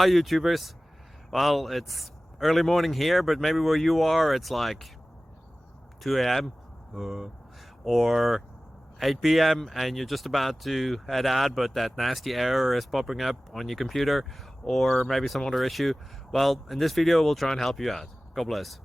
Hi YouTubers. Well, it's early morning here, but maybe where you are it's like 2 a.m. or 8 p.m. and you're just about to head out, but that nasty error is popping up on your computer, or maybe some other issue. Well, in this video we'll try and help you out. God bless.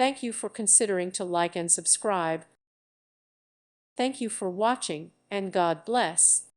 Thank you for considering to like and subscribe. Thank you for watching, and God bless.